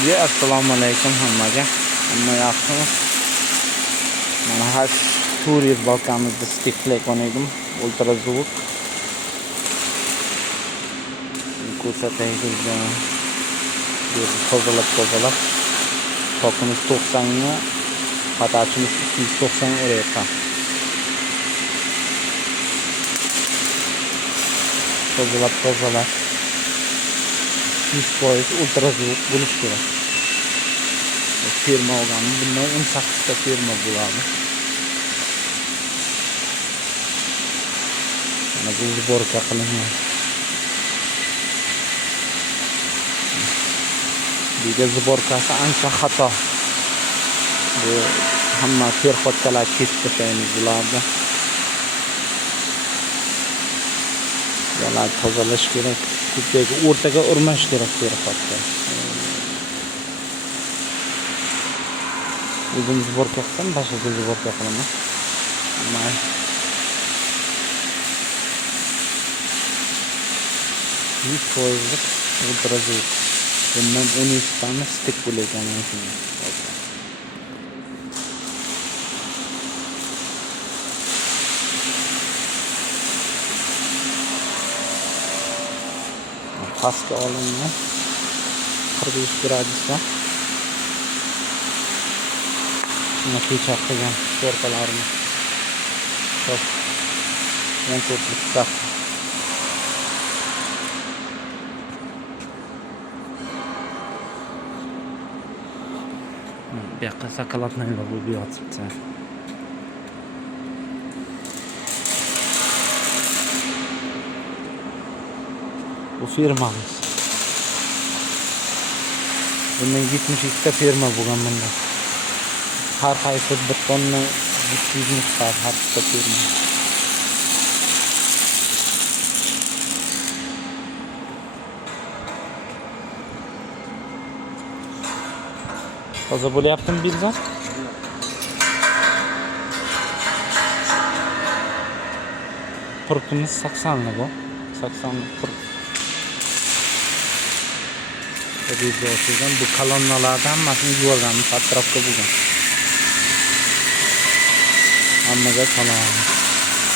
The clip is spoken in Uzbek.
Assalomu alaykum hammaga. Hamma yaxshimi? Mana har Turir balkamizda stikflek o'ynaydim. Ultrazvuk. Ko'rsatay sizga. Tozalab. Tokimiz 90 ga, patachimiz 290 o'rayapti. Tozalab. 100% ultrazvuk bo'lish kerak. Firma olganmi? Bundan 18 ta firma bo'ladi. Mana bu sborka qilingan. Biga sborkasi ancha xato. Bu hamma perxotkalar kesib tashlaymiz bularni. Yana tozalash kerak. Ko'pdagi o'rtaga urmash kerak perxotka. O'zim sborka qilsam, boshqa sborka qilaman. Mana 100% ultrazvuk. Bundan 12 tane stik bo'lagan shunday. Pastga olingan 43 gradusda. Shuni kechab qilgan sborkalarni. Xo'p. 14 saf. Bu yoqqa saqalatmaylar bu yotibdi. Bu firmamiz. Bundan 72 ta firma bo'lgan bunda. Har qaysi bir tonna 200 miqdor har bitta firma. Toza bo'lyaptimi Bilzon? Purkimiz 80 lik bu. 80 lik purk. Bu kolonnalardan hammasini yuvarganmiz, atrofga bo'lgan. Hammaga salom.